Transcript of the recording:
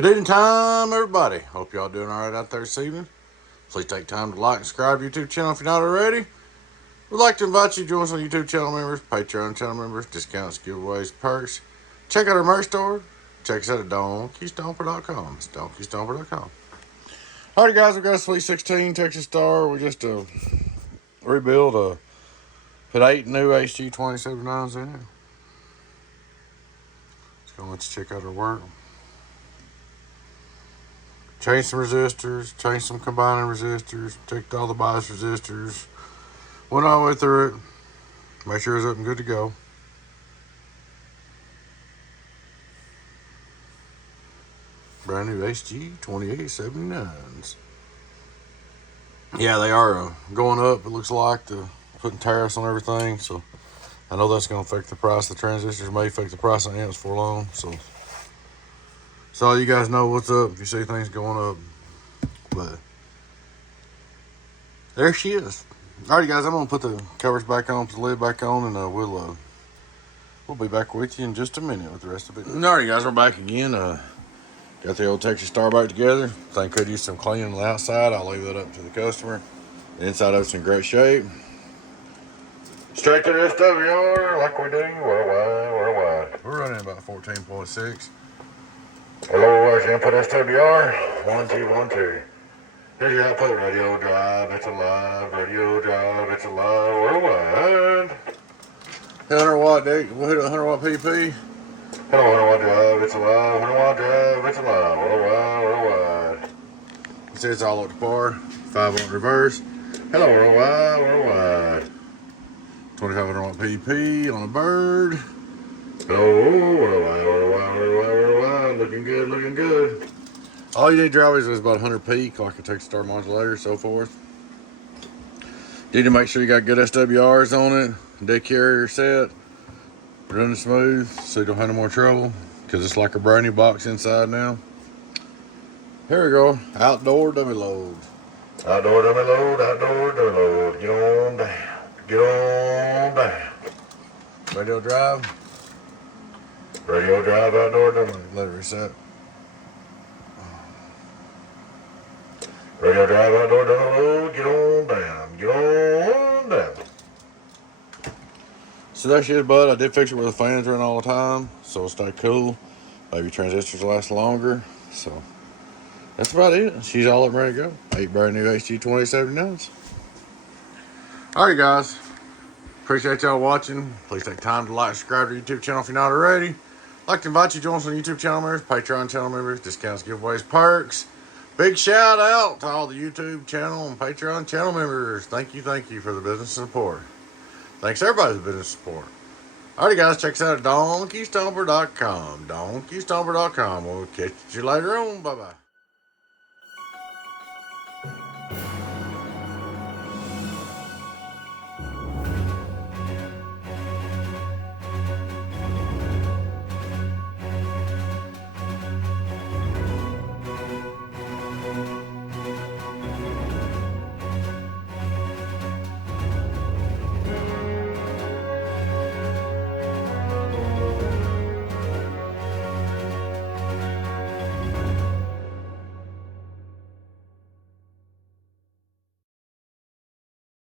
Good evening time, everybody. Hope y'all doing all right out there this evening. Please take time to like and subscribe to the YouTube channel if you're not already. We'd like to invite you to join us on YouTube channel members, Patreon channel members, discounts, giveaways, perks. Check out our merch store. Check us out at DX1600.com. It's DX1600.com. Alright guys, we've got a Sweet 16 Texas Star. We just rebuild, put 8 new HG279s in it. Just gonna let you check out our work. Change some resistors, change some combining resistors, checked all the bias resistors, went all the way through it, make sure it's up and good to go. Brand new HG2879s. Yeah, they are going up, it looks like, putting tariffs on everything, so I know that's going to affect the price. The transistors may affect the price of amps for long, so you guys know what's up if you see things going up. But there she is. Alright guys, I'm gonna put the covers back on, put the lid back on, and we'll be back with you in just a minute with the rest of it. Alright guys, we're back again. Got the old Texas Star back together. Think could use some cleaning on the outside. I'll leave that up to the customer. The inside of it's in great shape. Straight to the SWR like we do worldwide. We're running about 14.6. Hello, input SWR, 1212. Here's your output, radio drive, it's alive, radio drive, it's alive, worldwide. 100 watt, we'll hit a 100 watt PP. Hello, 100 watt drive, it's alive, 100 watt drive, it's alive, worldwide. You see it's all up to par, 5 watt reverse. Hello, worldwide. 2500 watt PP on a bird. Hello, worldwide, looking good. All you need drivers is about 100 peak, like a Texas Star modulator, so forth. You need to make sure you got good SWRs on it, deck carrier set, running smooth, so you don't have no more trouble, because it's like a brand new box inside now. Here we go, outdoor dummy load. Outdoor dummy load, get on down. Radio drive, outdoor dummy, let it reset. Radio drive, outdoor dummy load, get on down. So there she is, bud. I did fix it where the fans run all the time, so it'll stay cool. Maybe transistors last longer. So that's about it. She's all up and ready to go. 8 brand new HG279s. Alright guys, appreciate y'all watching. Please take time to like and subscribe to the YouTube channel if you're not already. I'd like to invite you to join us on YouTube channel members, Patreon channel members, discounts, giveaways, perks. Big shout out to all the YouTube channel and Patreon channel members. Thank you for the business support. Thanks everybody for the business support. Alrighty guys, check us out at DX1600.com. DX1600.com. We'll catch you later on. Bye-bye.